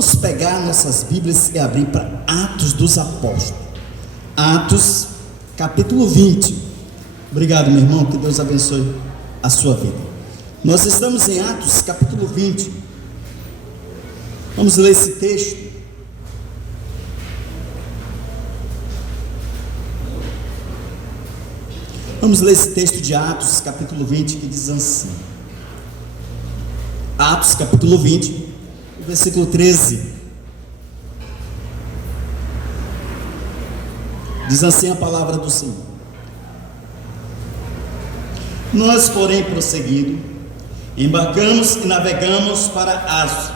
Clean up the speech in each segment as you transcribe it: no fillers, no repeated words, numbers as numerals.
Vamos pegar nossas Bíblias e abrir para Atos dos Apóstolos. Atos, capítulo 20. Obrigado, meu irmão, que Deus abençoe a sua vida. Nós estamos em Atos, capítulo 20. Vamos ler esse texto. Vamos ler esse texto de Atos, capítulo 20, que diz assim. Atos, capítulo 20, versículo 13. Diz assim a palavra do Senhor: Nós, porém, prosseguindo, embarcamos e navegamos para Aso,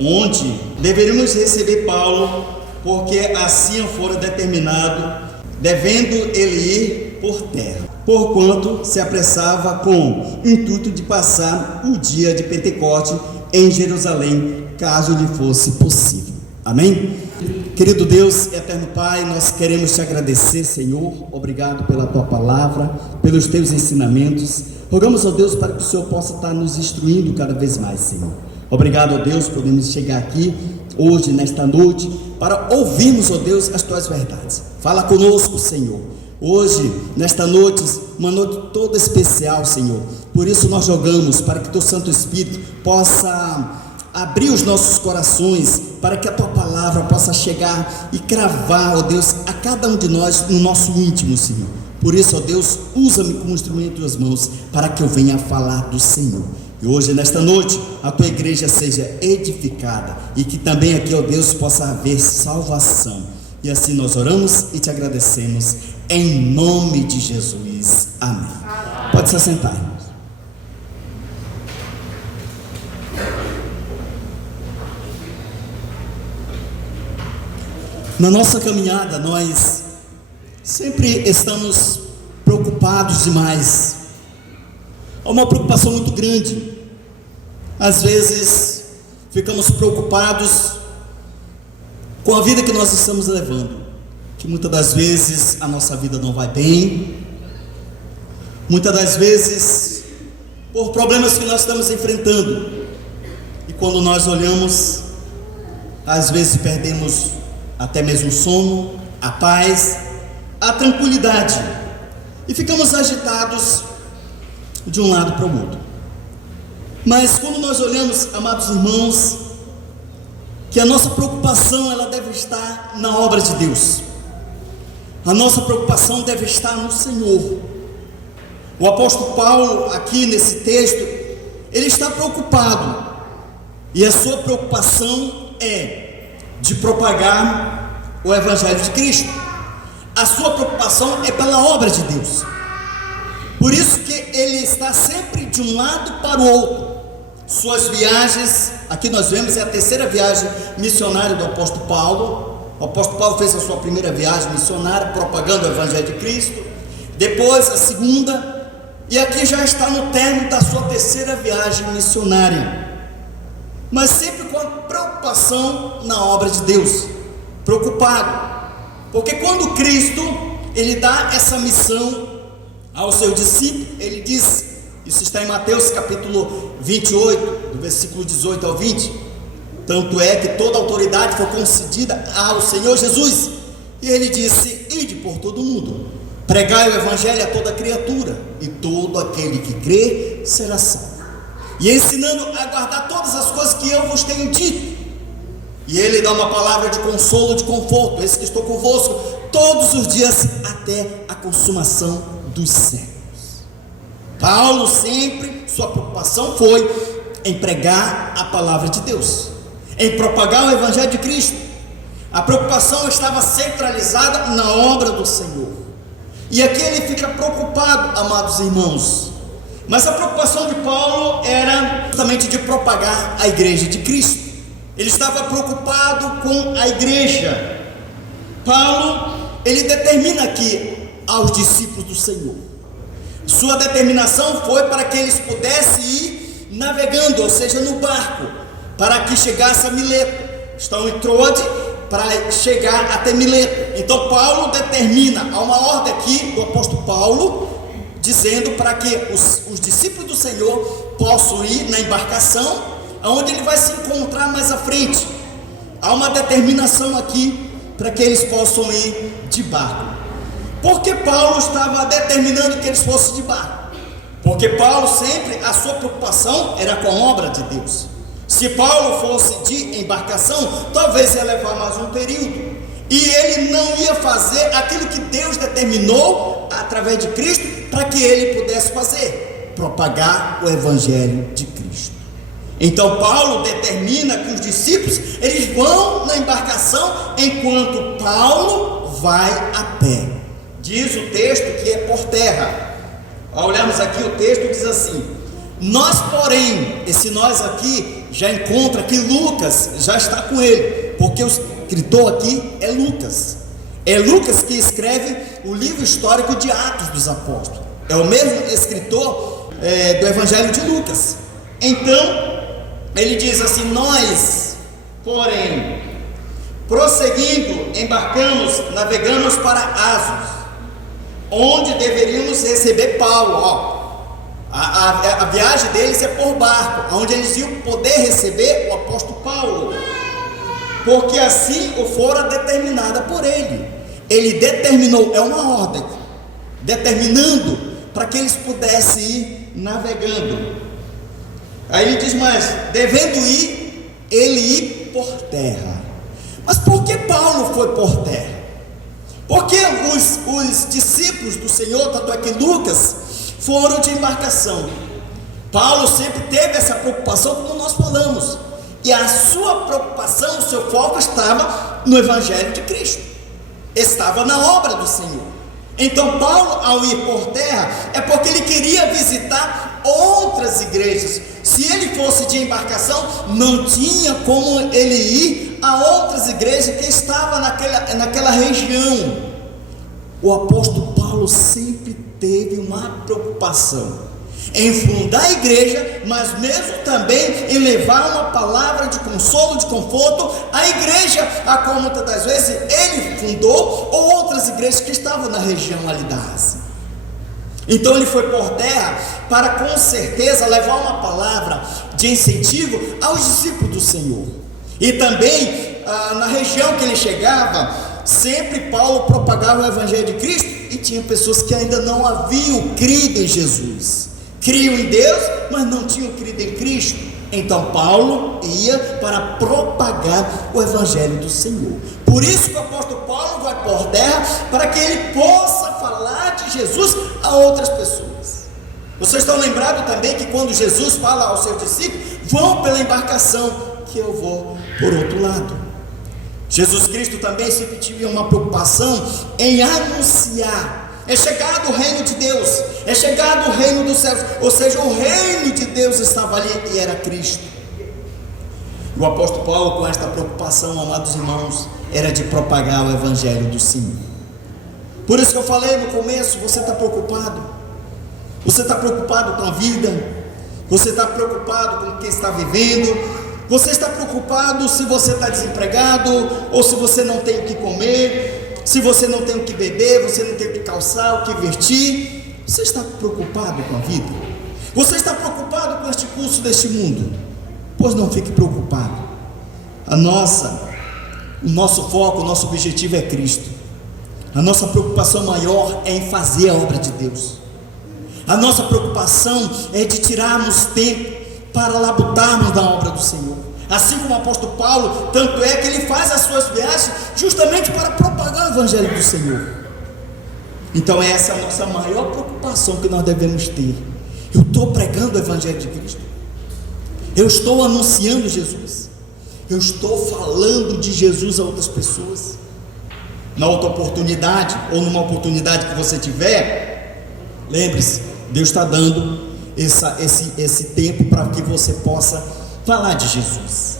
onde deveríamos receber Paulo, porque assim fora determinado, devendo ele ir por terra, porquanto se apressava com o intuito de passar o dia de Pentecoste em Jerusalém, caso lhe fosse possível. Amém? Querido Deus, eterno Pai, nós queremos te agradecer, Senhor. Obrigado pela tua palavra, pelos teus ensinamentos. Rogamos, ó Deus, para que o Senhor possa estar nos instruindo cada vez mais, Senhor. Obrigado, ó Deus, podemos chegar aqui hoje, nesta noite, para ouvirmos, ó Deus, as tuas verdades. Fala conosco, Senhor. Hoje, nesta noite, uma noite toda especial, Senhor. Por isso nós rogamos para que teu Santo Espírito possa abrir os nossos corações, para que a tua palavra possa chegar e cravar, ó Deus, a cada um de nós no nosso íntimo, Senhor. Por isso, ó Deus, usa-me como instrumento das mãos, para que eu venha falar do Senhor. E hoje, nesta noite, a tua igreja seja edificada, e que também aqui, ó Deus, possa haver salvação. E assim nós oramos e te agradecemos, em nome de Jesus. Amém. Pode se assentar, irmãos. Na nossa caminhada, nós sempre estamos preocupados demais. Há uma preocupação muito grande. Às vezes, ficamos preocupados com a vida que nós estamos levando, que muitas das vezes a nossa vida não vai bem, muitas das vezes por problemas que nós estamos enfrentando, e quando nós olhamos, às vezes perdemos até mesmo o sono, a paz, a tranquilidade, e ficamos agitados de um lado para o outro. Mas quando nós olhamos, amados irmãos, que a nossa preocupação ela deve estar na obra de Deus. A nossa preocupação deve estar no Senhor. O apóstolo Paulo, aqui nesse texto, ele está preocupado, e a sua preocupação é de propagar o Evangelho de Cristo. A sua preocupação é pela obra de Deus. Por isso que ele está sempre de um lado para o outro. Suas viagens, aqui nós vemos, é a terceira viagem missionária do apóstolo Paulo. O apóstolo Paulo fez a sua primeira viagem missionária, propagando o Evangelho de Cristo. Depois a segunda, e aqui já está no término da sua terceira viagem missionária. Mas sempre com a preocupação na obra de Deus, preocupado, porque quando Cristo, ele dá essa missão ao seu discípulo, ele diz, isso está em Mateus capítulo 28, do versículo 18 ao 20, tanto é que toda a autoridade foi concedida ao Senhor Jesus, e ele disse: ide por todo o mundo, pregai o Evangelho a toda criatura, e todo aquele que crê será salvo, e ensinando a guardar todas as coisas que eu vos tenho dito. E ele dá uma palavra de consolo, de conforto: eis que estou convosco todos os dias até a consumação dos séculos. Paulo sempre, sua preocupação foi em pregar a palavra de Deus, em propagar o Evangelho de Cristo. A preocupação estava centralizada na obra do Senhor. E aqui ele fica preocupado, amados irmãos. Mas a preocupação de Paulo era justamente de propagar a igreja de Cristo. Ele estava preocupado com a igreja. Paulo, ele determina aqui aos discípulos do Senhor. Sua determinação foi para que eles pudessem ir navegando, ou seja, no barco, para que chegasse a Mileto. Estão em Troade para chegar até Mileto. Então Paulo determina, há uma ordem aqui do apóstolo Paulo, dizendo para que os discípulos do Senhor possam ir na embarcação, onde ele vai se encontrar mais à frente. há uma determinação aqui para que eles possam ir de barco. Por que Paulo estava determinando que eles fossem de barco? Porque Paulo sempre, a sua preocupação era com a obra de Deus. Se Paulo fosse de embarcação, talvez ia levar mais um período, e ele não ia fazer aquilo que Deus determinou através de Cristo para que ele pudesse fazer: propagar o evangelho de Cristo. Então Paulo determina que os discípulos, eles vão na embarcação, enquanto Paulo vai a pé. Diz o texto que é por terra. Ao olharmos aqui o texto, diz assim: nós, porém, esse nós aqui já encontra que Lucas já está com ele, porque o escritor aqui é Lucas. É Lucas que escreve o livro histórico de Atos dos Apóstolos. É o mesmo escritor do Evangelho de Lucas. Então, ele diz assim: nós, porém, prosseguindo, embarcamos, navegamos para Assos, onde deveríamos receber Paulo. A viagem deles é por barco, onde eles iam poder receber o apóstolo Paulo, porque assim o fora determinada por ele. Ele determinou, é uma ordem, determinando para que eles pudessem ir navegando. Aí ele diz mais: devendo ir, ele ir por terra. Mas por que Paulo foi por terra? Porque os discípulos do Senhor, tanto é que Lucas, foram de embarcação. Paulo sempre teve essa preocupação, como nós falamos, e a sua preocupação, o seu foco estava no Evangelho de Cristo, estava na obra do Senhor. Então Paulo, ao ir por terra, é porque ele queria visitar outras igrejas. Se ele fosse de embarcação, não tinha como ele ir a outras igrejas que estavam naquela região. O apóstolo Paulo sempre teve uma preocupação em fundar a igreja, mas mesmo também em levar uma palavra de consolo, de conforto à igreja a qual muitas das vezes ele fundou, ou outras igrejas que estavam na região ali da Ásia. Então ele foi por terra para, com certeza, levar uma palavra de incentivo aos discípulos do Senhor. E também na região que ele chegava, sempre Paulo propagava o evangelho de Cristo, e tinha pessoas que ainda não haviam crido em Jesus, criam em Deus, mas não tinham crido em Cristo. Então Paulo ia para propagar o evangelho do Senhor. Por isso que o apóstolo Paulo vai por terra, para que ele possa falar de Jesus a outras pessoas. Vocês estão lembrados também que quando Jesus fala aos seus discípulos: vão pela embarcação, que eu vou por outro lado. Jesus Cristo também sempre tinha uma preocupação em anunciar: é chegado o reino de Deus, é chegado o reino dos céus. Ou seja, o reino de Deus estava ali e era Cristo. O apóstolo Paulo, com esta preocupação, amados irmãos, era de propagar o evangelho do Senhor. Por isso que eu falei no começo: você está preocupado? Você está preocupado com a vida? Você está preocupado com o que está vivendo? Você está preocupado se você está desempregado, ou se você não tem o que comer, se você não tem o que beber, você não tem o que calçar, o que vestir? Você está preocupado com a vida? Você está preocupado com este curso deste mundo? Pois não fique preocupado. O nosso foco, o nosso objetivo é Cristo. A nossa preocupação maior é em fazer a obra de Deus. A nossa preocupação é de tirarmos tempo para labutarmos na obra do Senhor. Assim como o apóstolo Paulo, tanto é que ele faz as suas viagens justamente para propagar o evangelho do Senhor. Então essa é a nossa maior preocupação que nós devemos ter. Eu estou pregando o evangelho de Cristo, eu estou anunciando Jesus, eu estou falando de Jesus a outras pessoas. Na outra oportunidade, ou numa oportunidade que você tiver, lembre-se, Deus está dando esse tempo para que você possa falar de Jesus.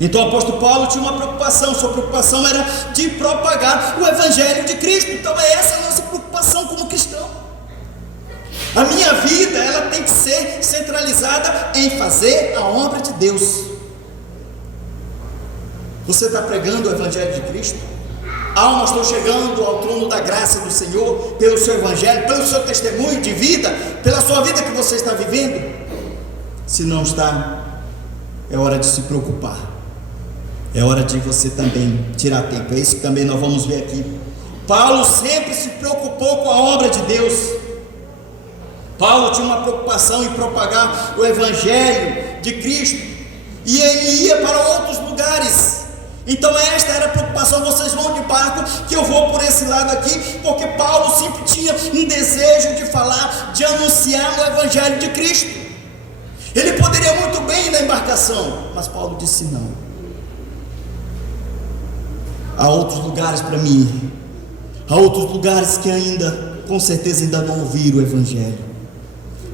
Então o apóstolo Paulo tinha uma preocupação, sua preocupação era de propagar o evangelho de Cristo. Então essa é a nossa preocupação como cristão. A minha vida, ela tem que ser centralizada em fazer a obra de Deus. Você está pregando o evangelho de Cristo? Almas estão chegando ao trono da graça do Senhor pelo seu evangelho, pelo seu testemunho de vida, pela sua vida que você está vivendo? Se não está, é hora de se preocupar. É hora de você também tirar tempo. É isso que também nós vamos ver aqui. Paulo sempre se preocupou com a obra de Deus. Paulo tinha uma preocupação em propagar o Evangelho de Cristo, e ele ia para outros lugares. Então esta era a preocupação. Vocês vão de barco, que eu vou por esse lado aqui, porque Paulo sempre tinha um desejo de falar, de anunciar o Evangelho de Cristo. Ele poderia muito bem ir na embarcação, mas Paulo disse não. Há outros lugares para mim ir. Há outros lugares que ainda, com certeza, ainda não ouviram o Evangelho.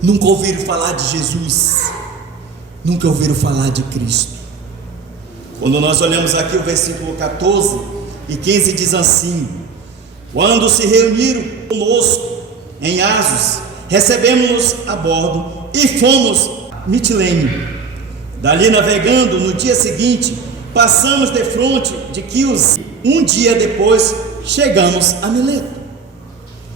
Nunca ouviram falar de Jesus. Nunca ouviram falar de Cristo. Quando nós olhamos aqui o versículo 14 e 15 diz assim: quando se reuniram conosco em Assos, recebemos-nos a bordo e fomos a Mitilene. Dali navegando, no dia seguinte, passamos defronte de Quios. Um dia depois, chegamos a Mileto.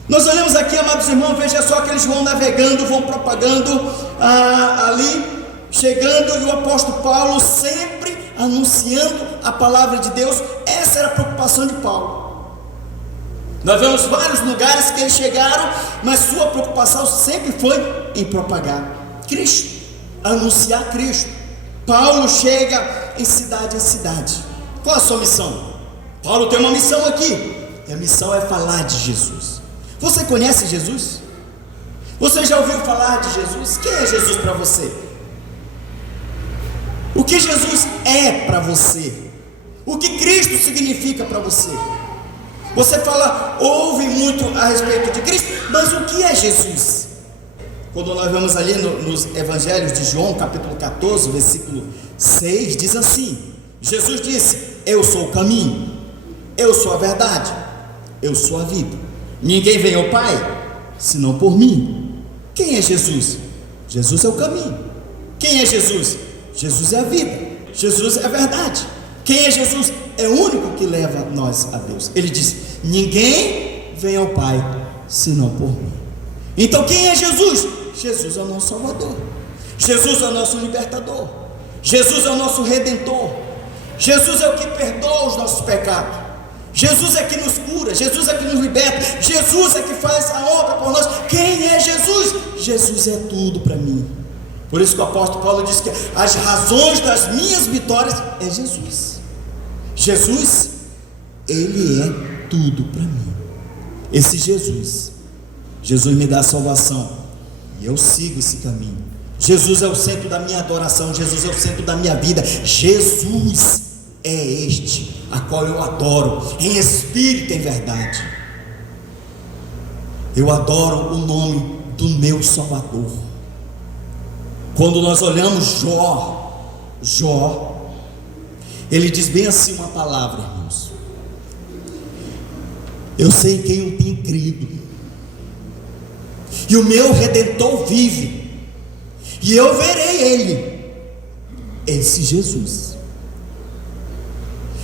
Nós olhamos aqui, amados irmãos, veja só que eles vão navegando, vão propagando ali, chegando, e o apóstolo Paulo sempre anunciando a palavra de Deus. Essa era a preocupação de Paulo. Nós vemos vários lugares que eles chegaram, mas sua preocupação sempre foi em propagar Cristo, anunciar Cristo. Paulo chega em cidade. Qual a sua missão? Paulo tem uma missão aqui, e a missão é falar de Jesus. Você conhece Jesus? Você já ouviu falar de Jesus? Quem é Jesus para você? O que Jesus é para você? O que Cristo significa para você? Você ouve muito a respeito de Cristo, mas o que é Jesus? Quando nós vamos ali nos evangelhos de João, capítulo 14, versículo 6, diz assim: Jesus disse: eu sou o caminho, eu sou a verdade, eu sou a vida. Ninguém vem ao Pai senão por mim. Quem é Jesus? Jesus é o caminho. Quem é Jesus? Jesus é a vida. Jesus é a verdade. Quem é Jesus? É o único que leva nós a Deus. Ele diz: ninguém vem ao Pai senão por mim. Então quem é Jesus? Jesus é o nosso Salvador. Jesus é o nosso libertador. Jesus é o nosso redentor. Jesus é o que perdoa os nossos pecados. Jesus é que nos cura, Jesus é que nos liberta, Jesus é que faz a obra por nós. Quem é Jesus? Jesus é tudo para mim. Por isso que o apóstolo Paulo diz que as razões das minhas vitórias é Jesus. Jesus, Ele é tudo para mim. Esse Jesus me dá a salvação, e eu sigo esse caminho. Jesus é o centro da minha adoração, Jesus é o centro da minha vida. Jesus é este a qual eu adoro em espírito e em verdade. Eu adoro o nome do meu Salvador. Quando nós olhamos Jó, ele diz bem assim uma palavra, irmãos: eu sei em quem eu tenho crido, e o meu Redentor vive, e eu verei Ele. Esse Jesus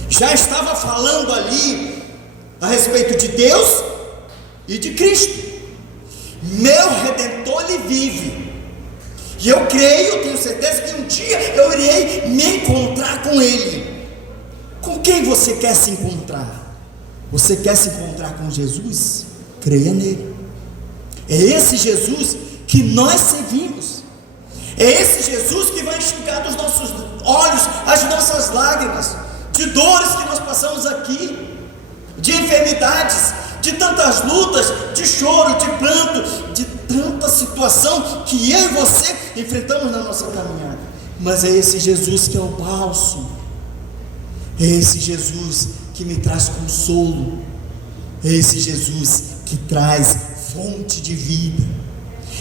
já estava falando ali a respeito de Deus e de Cristo. Meu Redentor, Ele vive, e eu creio, eu tenho certeza que um dia eu irei me encontrar com Ele. Com quem você quer se encontrar? Você quer se encontrar com Jesus? Creia nele. É esse Jesus que nós servimos. É esse Jesus que vai enxugar dos nossos olhos as nossas lágrimas, de dores que nós passamos aqui, de enfermidades, de tantas lutas, de choro, de pranto, de tanta situação que eu e você enfrentamos na nossa caminhada. Mas é esse Jesus que é o bálsamo. É esse Jesus que me traz consolo. É esse Jesus que traz fonte de vida.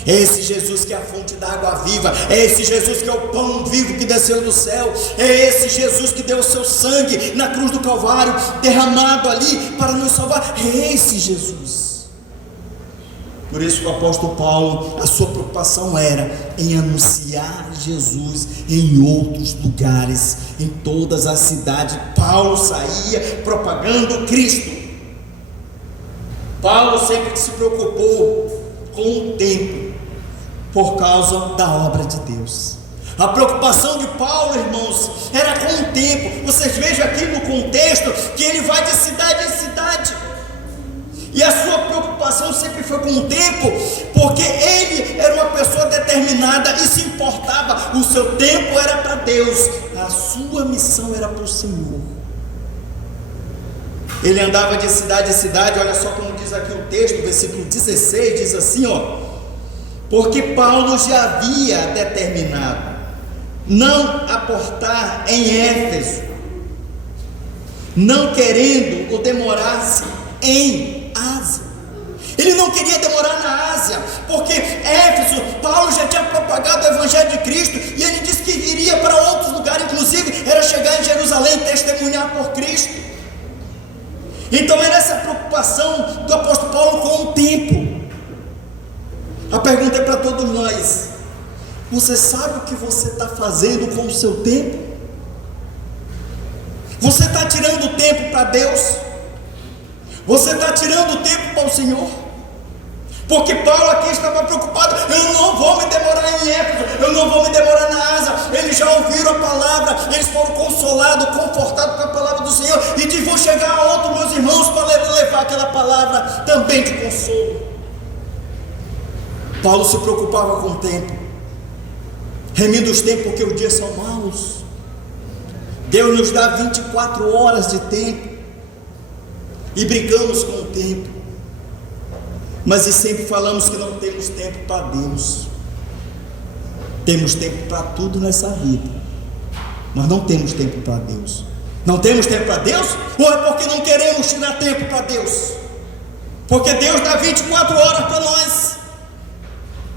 É esse Jesus que é a fonte da água viva. É esse Jesus que é o pão vivo que desceu do céu. É esse Jesus que deu o seu sangue na cruz do Calvário, derramado ali para nos salvar. É esse Jesus. Por isso que o apóstolo Paulo, a sua preocupação era em anunciar Jesus em outros lugares, em todas as cidades. Paulo saía propagando Cristo. Paulo sempre se preocupou com o tempo, por causa da obra de Deus. A preocupação de Paulo, irmãos, era com o tempo. Vocês vejam aqui no contexto que ele vai de cidade em cidade, e a sua preocupação sempre foi com o tempo, porque ele era uma pessoa determinada e se importava. O seu tempo era para Deus, a sua missão era para o Senhor. Ele andava de cidade em cidade. Olha só como diz aqui o texto, versículo 16, diz assim, porque Paulo já havia determinado não aportar em Éfeso, não querendo o demorar-se em Ásia. Ele não queria demorar na Ásia, porque Éfeso, Paulo já tinha propagado o Evangelho de Cristo, e ele disse que iria para outros lugares, inclusive era chegar em Jerusalém, testemunhar por Cristo. Então era essa preocupação do apóstolo Paulo com o tempo. A pergunta é para todos nós: você sabe o que você está fazendo com o seu tempo? Você está tirando tempo para Deus? Você está tirando tempo para o Senhor? Porque Paulo aqui estava preocupado: eu não vou me demorar em Éfeso, eu não vou me demorar na Ásia. Eles já ouviram a palavra, eles foram consolados, confortados com a palavra do Senhor, e que vão chegar a outros meus irmãos para levar aquela palavra também de consolo. Paulo se preocupava com o tempo, remindo os tempos, porque os dias são maus. Deus nos dá 24 horas de tempo, e brincamos com o tempo, mas e sempre falamos que não temos tempo para Deus. Temos tempo para tudo nessa vida, mas não temos tempo para Deus. Não temos tempo para Deus, ou é porque não queremos tirar tempo para Deus? Porque Deus dá 24 horas para nós.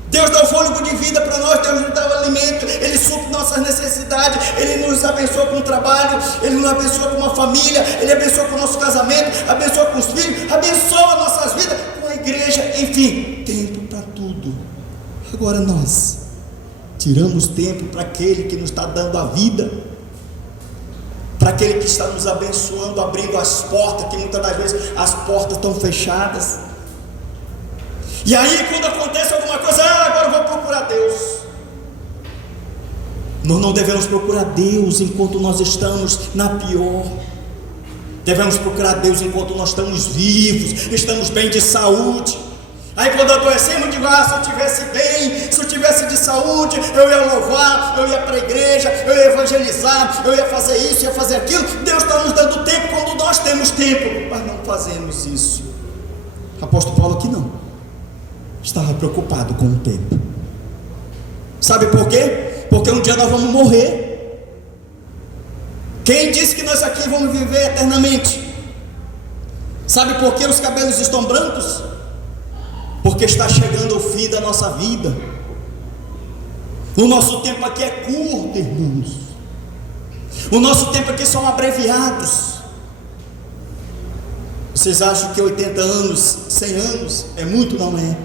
Deus dá o fôlego de vida para nós, Deus nos dá o alimento, Ele supre nossas necessidades, Ele nos abençoa com o trabalho, Ele nos abençoa com uma família, Ele abençoa com o nosso casamento, abençoa com os filhos, abençoa nossas vidas, com a igreja, enfim, tempo para tudo. Agora nós tiramos tempo para aquele que nos está dando a vida, para aquele que está nos abençoando, abrindo as portas, que muitas das vezes as portas estão fechadas. E aí, quando acontece alguma coisa, agora eu vou procurar Deus. Nós não devemos procurar Deus enquanto nós estamos na pior. Devemos procurar Deus enquanto nós estamos vivos, estamos bem de saúde. Aí quando adoecemos, digo: se eu estivesse bem, se eu estivesse de saúde, eu ia louvar, eu ia para a igreja, eu ia evangelizar, eu ia fazer isso, ia fazer aquilo. Deus está nos dando tempo quando nós temos tempo, mas não fazemos isso. O apóstolo Paulo aqui não, estava preocupado com o tempo. Sabe por quê? Porque um dia nós vamos morrer. Quem disse que nós aqui vamos viver eternamente? Sabe por que os cabelos estão brancos? Porque está chegando o fim da nossa vida. O nosso tempo aqui é curto, irmãos. O nosso tempo aqui são abreviados. Vocês acham que 80 anos, 100 anos é muito? Não é.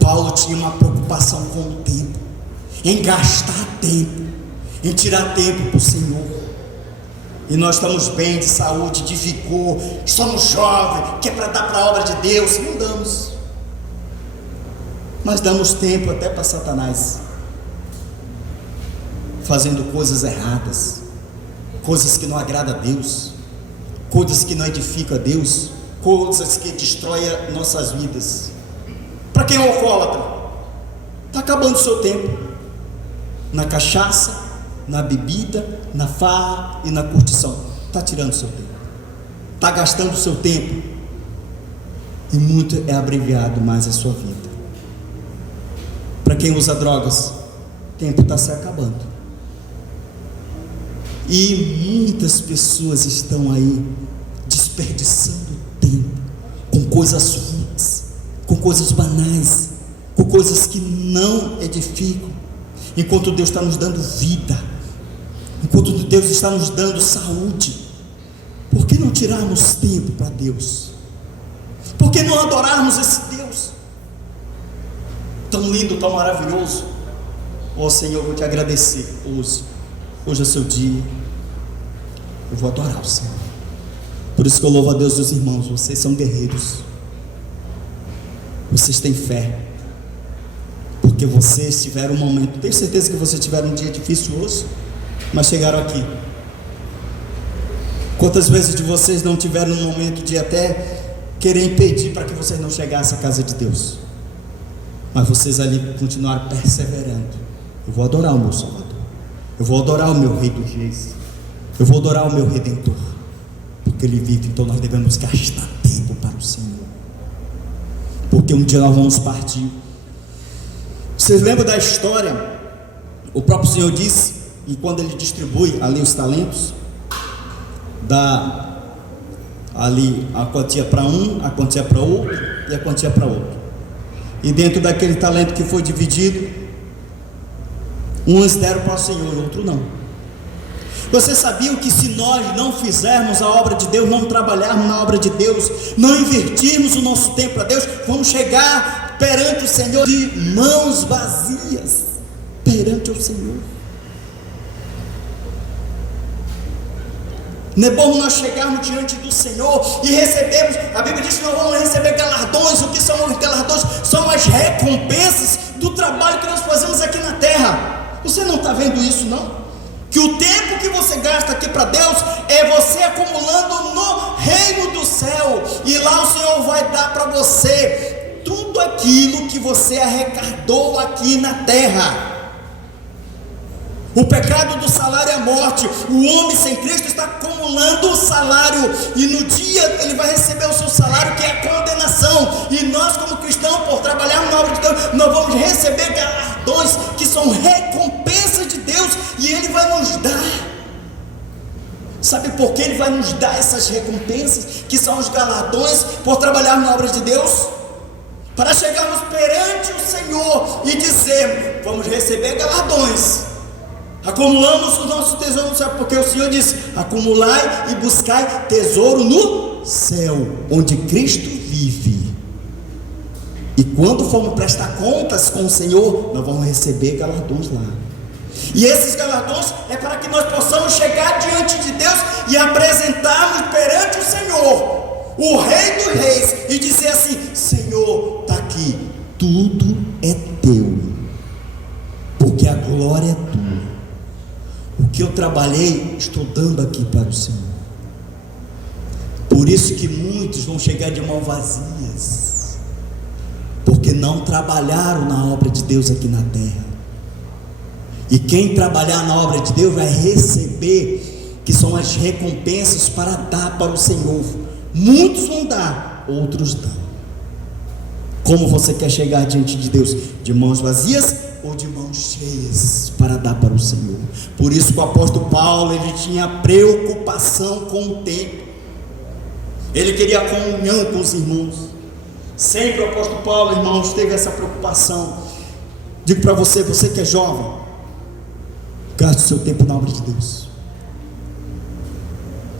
Paulo tinha uma preocupação com o tempo, em gastar tempo, em tirar tempo para o Senhor. E nós estamos bem de saúde, de vigor, somos jovens, que é para dar para a obra de Deus. Não damos, mas damos tempo até para Satanás, fazendo coisas erradas, coisas que não agradam a Deus, coisas que não edificam a Deus, coisas que destroem nossas vidas. Para quem é alcoólatra, está acabando o seu tempo na cachaça, na bebida, na farra e na curtição. Está tirando o seu tempo, está gastando o seu tempo, e muito é abreviado mais a sua vida. Para quem usa drogas, o tempo está se acabando, e muitas pessoas estão aí desperdiçando tempo com coisas ruins, com coisas banais, com coisas que não edificam, enquanto Deus está nos dando vida, enquanto Deus está nos dando saúde. Por que não tirarmos tempo para Deus? Por que não adorarmos esse Deus tão lindo, tão maravilhoso? Senhor, eu vou te agradecer hoje é seu dia, eu vou adorar o Senhor. Por isso que eu louvo a Deus dos irmãos, vocês são guerreiros, vocês têm fé, porque porque vocês tiveram um momento, tenho certeza que vocês tiveram um dia difícil hoje, mas chegaram aqui. Quantas vezes de vocês não tiveram um momento de até querer impedir para que vocês não chegassem à casa de Deus, mas vocês ali continuaram perseverando. Eu vou adorar o meu Salvador, eu vou adorar o meu Rei dos Reis, eu vou adorar o meu Redentor, porque Ele vive. Então nós devemos gastar tempo para o Senhor, porque um dia nós vamos partir. Vocês lembram da história? O próprio Senhor disse, e quando Ele distribui ali os talentos, dá ali a quantia para um, a quantia para outro e a quantia para outro. E dentro daquele talento que foi dividido, uns deram para o Senhor e outros não. Vocês sabiam que se nós não fizermos a obra de Deus, não trabalharmos na obra de Deus, não invertirmos o nosso tempo para Deus, vamos chegar perante o Senhor de mãos vazias, perante o Senhor. Não é bom nós chegarmos diante do Senhor e recebermos, a Bíblia diz que nós vamos receber galardões. O que são os galardões? São as recompensas do trabalho que nós fazemos aqui na terra. Você não está vendo isso, não? Que o tempo que você gasta aqui para Deus é você acumulando no reino do céu, e lá o Senhor vai dar para você tudo aquilo que você arrecadou aqui na terra. O pecado do salário é a morte. O homem sem Cristo está acumulando o salário, e no dia ele vai receber o seu salário, que é a condenação. E nós, como cristãos, por trabalharmos na obra de Deus, nós vamos receber galardões que são recompensas de Deus, e Ele vai nos dar. Sabe por que Ele vai nos dar essas recompensas, que são os galardões, por trabalharmos na obra de Deus? Para chegarmos perante o Senhor e dizer: vamos receber galardões, acumulamos o nosso tesouro no céu, porque o Senhor diz: acumulai e buscai tesouro no céu, onde Cristo vive. E quando formos prestar contas com o Senhor, nós vamos receber galardões lá. E esses galardões é para que nós possamos chegar diante de Deus e apresentarmos perante o Senhor, o Rei dos Reis, e dizer assim: Senhor, está aqui, tudo é teu, porque a glória é tua. O que eu trabalhei, estou dando aqui para o Senhor. Por isso que muitos vão chegar de mãos vazias, porque não trabalharam na obra de Deus aqui na terra. E quem trabalhar na obra de Deus vai receber, que são as recompensas para dar para o Senhor. Muitos vão dar, outros dão. Como você quer chegar diante de Deus? De mãos vazias ou de mãos cheias para dar para o Senhor? Por isso que o apóstolo Paulo, ele tinha preocupação com o tempo. Ele queria a comunhão com os irmãos. Sempre o apóstolo Paulo, irmãos, teve essa preocupação. Digo para você, você que é jovem, gaste o seu tempo na obra de Deus.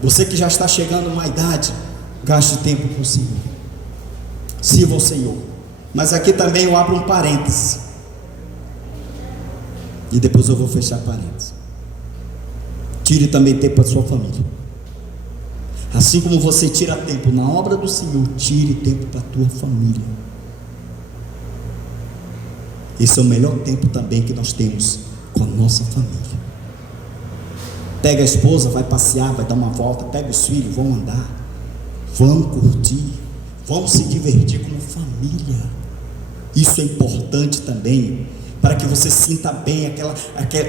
Você que já está chegando numa idade, gaste tempo com o Senhor. Sirva ao Senhor. Mas aqui também eu abro um parêntese, e depois eu vou fechar parênteses. Tire também tempo para a sua família. Assim como você tira tempo na obra do Senhor, tire tempo para a tua família. Esse é o melhor tempo também que nós temos com a nossa família. Pega a esposa, vai passear, vai dar uma volta. Pega os filhos, vão andar, vão curtir, vão se divertir como família. Isso é importante também, para que você sinta bem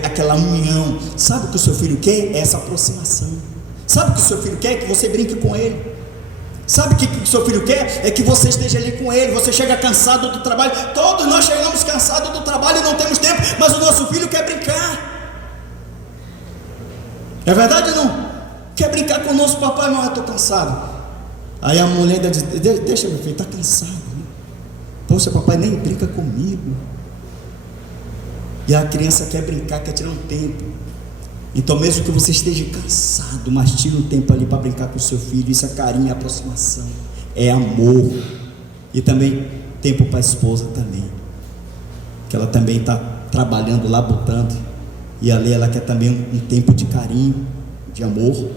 aquela união. Sabe o que o seu filho quer? É essa aproximação. Sabe o que o seu filho quer? É que você brinque com ele. Sabe o que o seu filho quer? É que você esteja ali com ele. Você chega cansado do trabalho. Todos nós chegamos cansados do trabalho e não temos tempo, mas o nosso filho quer brincar. É verdade ou não? Quer brincar conosco, papai, mas eu estou cansado. Aí a mulher diz: deixa meu filho, está cansado, né? Poxa, papai nem brinca comigo. E a criança quer brincar, quer tirar um tempo. Então mesmo que você esteja cansado, mas tire um tempo ali para brincar com o seu filho. Isso é carinho, é aproximação, é amor. E também tempo para a esposa também, que ela também está trabalhando lá, botando, e ali ela quer também um tempo de carinho, de amor.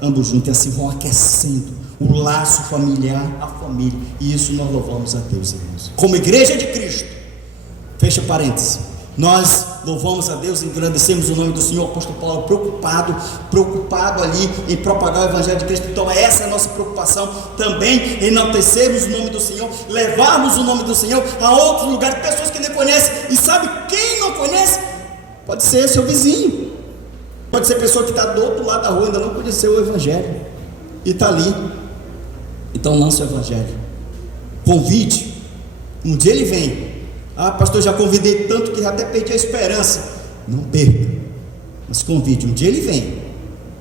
Ambos juntos, e assim vão aquecendo o laço familiar, a família. E isso nós louvamos a Deus, irmãos, como igreja de Cristo. fecha parênteses. Nós louvamos a Deus e engrandecemos o nome do Senhor. O apóstolo Paulo preocupado ali em propagar o evangelho de Cristo. Então essa é a nossa preocupação também, enaltecermos o nome do Senhor, levarmos o nome do Senhor a outros lugares, pessoas que nem conhecem. E sabe quem não conhece? Pode ser seu vizinho, pode ser pessoa que está do outro lado da rua, ainda não conheceu o evangelho e está ali. Então lance o evangelho, convide. Um dia ele vem. Ah, pastor, já convidei tanto que já até perdi a esperança. Não perca, mas convide. Um dia ele vem,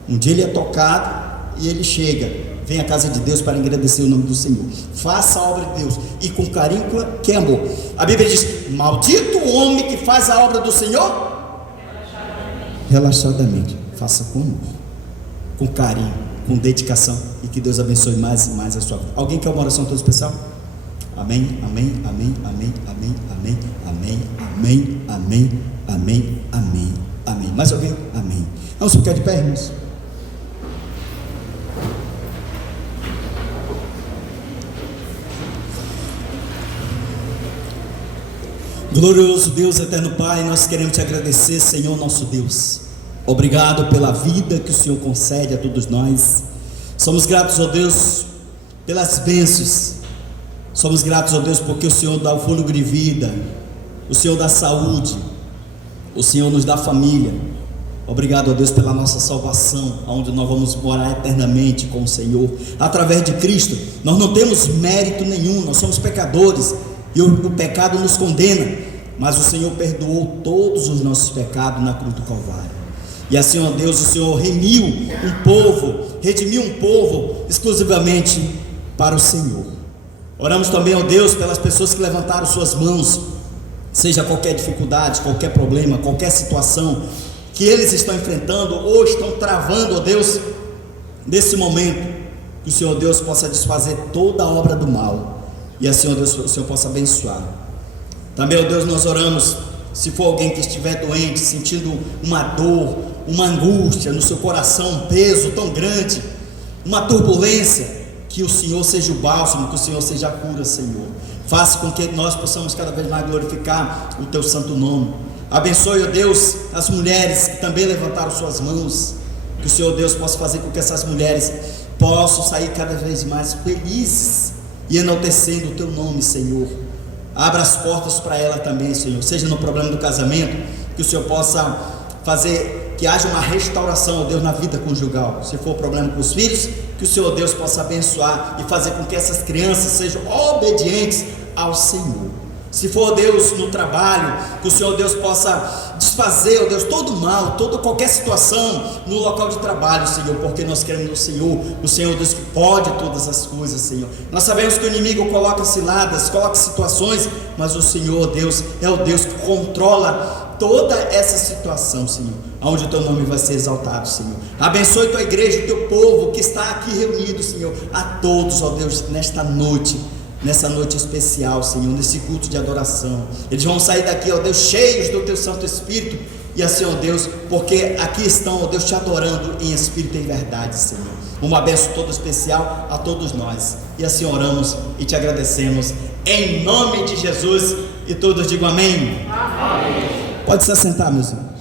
um dia ele é tocado e ele chega, vem à casa de Deus para agradecer o nome do Senhor. Faça a obra de Deus e com carinho, que é amor. A Bíblia diz: maldito o homem que faz a obra do Senhor relaxadamente. Faça com amor, com carinho, com dedicação, e que Deus abençoe mais e mais a sua vida. Alguém quer uma oração toda especial? Amém, amém, amém, amém, amém, amém, amém, amém, amém, amém, amém, amém. Mais alguém? Amém. Vamos ficar de pé, irmãos. Glorioso Deus, eterno Pai, nós queremos te agradecer, Senhor nosso Deus. Obrigado pela vida que o Senhor concede a todos nós. Somos gratos, ó Deus, pelas bênçãos. Somos gratos, ó Deus, porque o Senhor dá o fôlego de vida, o Senhor dá saúde, o Senhor nos dá família. Obrigado, ó Deus, pela nossa salvação, onde nós vamos morar eternamente com o Senhor, através de Cristo. Nós não temos mérito nenhum, nós somos pecadores, e o pecado nos condena, mas o Senhor perdoou todos os nossos pecados na cruz do Calvário. E assim, ó Deus, o Senhor redimiu um povo exclusivamente para o Senhor. Oramos também, ó Deus, pelas pessoas que levantaram suas mãos, seja qualquer dificuldade, qualquer problema, qualquer situação que eles estão enfrentando ou estão travando, ó Deus, nesse momento, que o Senhor Deus possa desfazer toda a obra do mal, e assim, ó Deus, o Senhor possa abençoar. Também, ó Deus, nós oramos, se for alguém que estiver doente, sentindo uma dor, uma angústia no seu coração, um peso tão grande, uma turbulência, que o Senhor seja o bálsamo, que o Senhor seja a cura, Senhor. Faça com que nós possamos cada vez mais glorificar o Teu santo nome. Abençoe, ó Deus, as mulheres que também levantaram suas mãos, que o Senhor Deus possa fazer com que essas mulheres possam sair cada vez mais felizes e enaltecendo o Teu nome, Senhor. Abra as portas para ela também, Senhor, seja no problema do casamento, que o Senhor possa fazer que haja uma restauração, ó Deus, na vida conjugal. Se for problema com os filhos, que o Senhor Deus possa abençoar e fazer com que essas crianças sejam obedientes ao Senhor. Se for, Deus, no trabalho, que o Senhor Deus possa desfazer, ó Deus, todo mal, qualquer situação no local de trabalho, Senhor, porque nós queremos o Senhor Deus que pode todas as coisas, Senhor. Nós sabemos que o inimigo coloca ciladas, coloca situações, mas o Senhor Deus é o Deus que controla toda essa situação, Senhor, onde o Teu nome vai ser exaltado, Senhor. Abençoe Tua igreja, o Teu povo que está aqui reunido, Senhor, a todos, ó Deus, nessa noite especial, Senhor, nesse culto de adoração. Eles vão sair daqui, ó Deus, cheios do Teu Santo Espírito, e assim, ó Deus, porque aqui estão, ó Deus, Te adorando em espírito e em verdade, Senhor. Uma bênção toda especial a todos nós, e assim oramos e Te agradecemos, em nome de Jesus, e todos digam amém. Amém. Pode se assentar, meus irmãos.